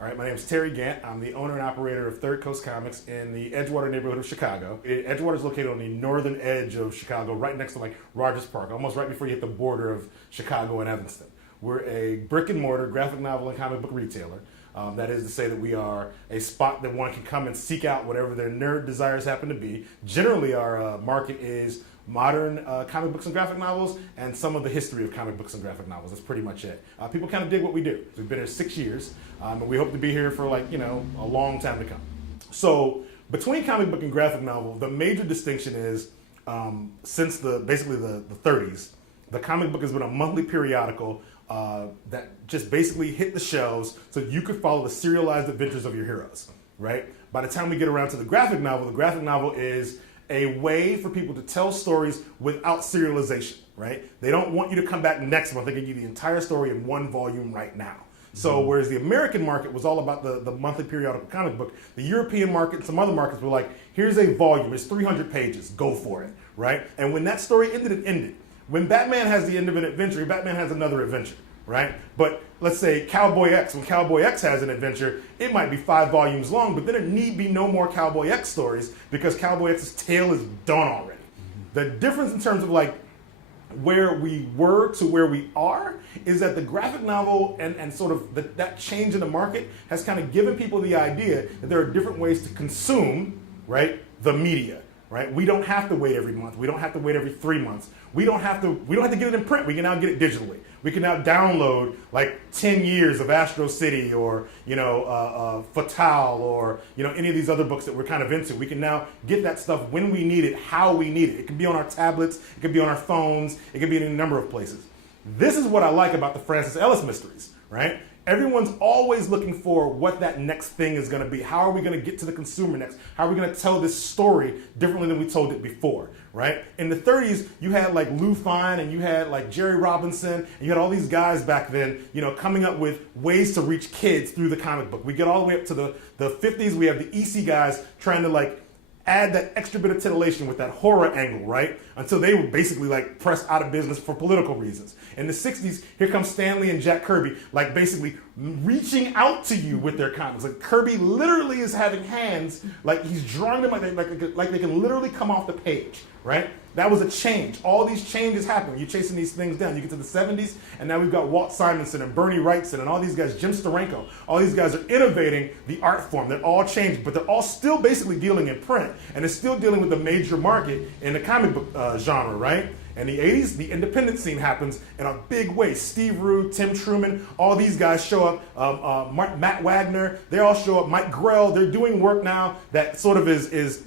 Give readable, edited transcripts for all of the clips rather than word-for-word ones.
All right, my name is Terry Gant. I'm the owner and operator of Third Coast Comics in the Edgewater neighborhood of Chicago. Edgewater is located on the northern edge of Chicago, right next to like Rogers Park, almost right before you hit the border of Chicago and Evanston. We're a brick and mortar graphic novel and comic book retailer. That is to say that we are a spot that one can come and seek out whatever their nerd desires happen to be. Generally, our market is modern comic books and graphic novels and some of the history of comic books and graphic novels. That's pretty much it. People kind of dig what we do. We've been here 6 years, and we hope to be here for a long time to come. So between comic book and graphic novel, the major distinction is since basically the 30s, the comic book has been a monthly periodical that just basically hit the shelves so you could follow the serialized adventures of your heroes, right? By the time we get around to the graphic novel is a way for people to tell stories without serialization, right? They don't want you to come back next month. They give you the entire story in one volume right now. So whereas the American market was all about the monthly periodical comic book, the European market and some other markets were like, here's a volume, it's 300 pages, go for it, right? And when that story ended, it ended. When Batman has the end of an adventure, Batman has another adventure, right? But let's say Cowboy X, when Cowboy X has an adventure, it might be 5 volumes long, but then there need be no more Cowboy X stories because Cowboy X's tale is done already. The difference in terms of like where we were to where we are is that the graphic novel and sort of that change in the market has kind of given people the idea that there are different ways to consume, right, the media. Right? We don't have to wait every month. We don't have to wait every 3 months. We don't have to get it in print. We can now get it digitally. We can now download like 10 years of Astro City or Fatale or any of these other books that we're kind of into. We can now get that stuff when we need it, how we need it. It can be on our tablets. It can be on our phones. It can be in a number of places. This is what I like about the Francis Ellis mysteries, right? Everyone's always looking for what that next thing is going to be. How are we going to get to the consumer next? How are we going to tell this story differently than we told it before, right? In the 30s, you had like Lou Fine and you had like Jerry Robinson and you had all these guys back then, coming up with ways to reach kids through the comic book. We get all the way up to the 50s. We have the EC guys trying to like add that extra bit of titillation with that horror angle, right? Until they were basically like pressed out of business for political reasons. In the 60s, here comes Stan Lee and Jack Kirby, like basically reaching out to you with their comics. Like Kirby literally is having hands, like he's drawing them like they can literally come off the page, right? That was a change. All these changes happen. You're chasing these things down. You get to the 70s, and now we've got Walt Simonson and Bernie Wrightson and all these guys, Jim Steranko. All these guys are innovating the art form. They're all changed, but they're all still basically dealing in print, and they're still dealing with the major market in the comic book genre, right? In the 80s, the independent scene happens in a big way. Steve Rude, Tim Truman, all these guys show up. Matt Wagner, they all show up. Mike Grell, they're doing work now that sort of is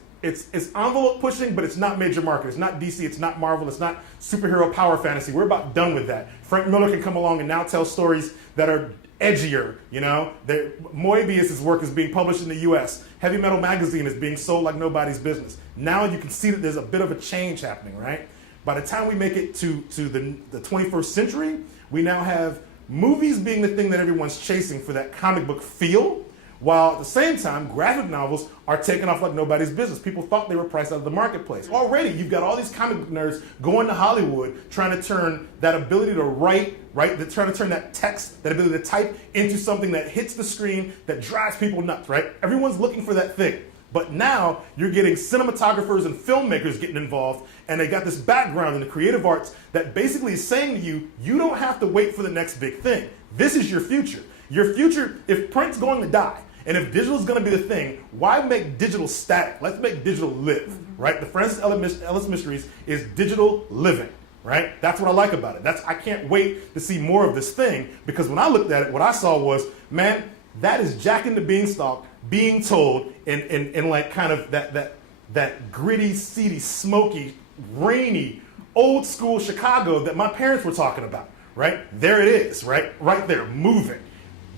envelope pushing, but it's not major market. It's not DC, it's not Marvel, it's not superhero power fantasy. We're about done with that. Frank Miller can come along and now tell stories that are edgier, Moebius' work is being published in the US. Heavy Metal Magazine is being sold like nobody's business. Now you can see that there's a bit of a change happening, right? By the time we make it to the 21st century, we now have movies being the thing that everyone's chasing for that comic book feel, while at the same time, graphic novels are taking off like nobody's business. People thought they were priced out of the marketplace. Already, you've got all these comic book nerds going to Hollywood trying to turn that ability to write, right? They're trying to turn that text, that ability to type into something that hits the screen, that drives people nuts, right? Everyone's looking for that thing. But now you're getting cinematographers and filmmakers getting involved, and they got this background in the creative arts that basically is saying to you, you don't have to wait for the next big thing. This is your future. Your future, if print's going to die, and if digital is going to be the thing, why make digital static? Let's make digital live, right? The Francis Ellis Mysteries is digital living, right? That's what I like about it. I can't wait to see more of this thing, because when I looked at it, what I saw was, man, that is Jack and the Beanstalk being told in like kind of that gritty, seedy, smoky, rainy, old school Chicago that my parents were talking about, right? There it is, right? Right there, moving,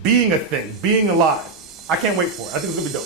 being a thing, being alive. I can't wait for it. I think it's gonna be dope.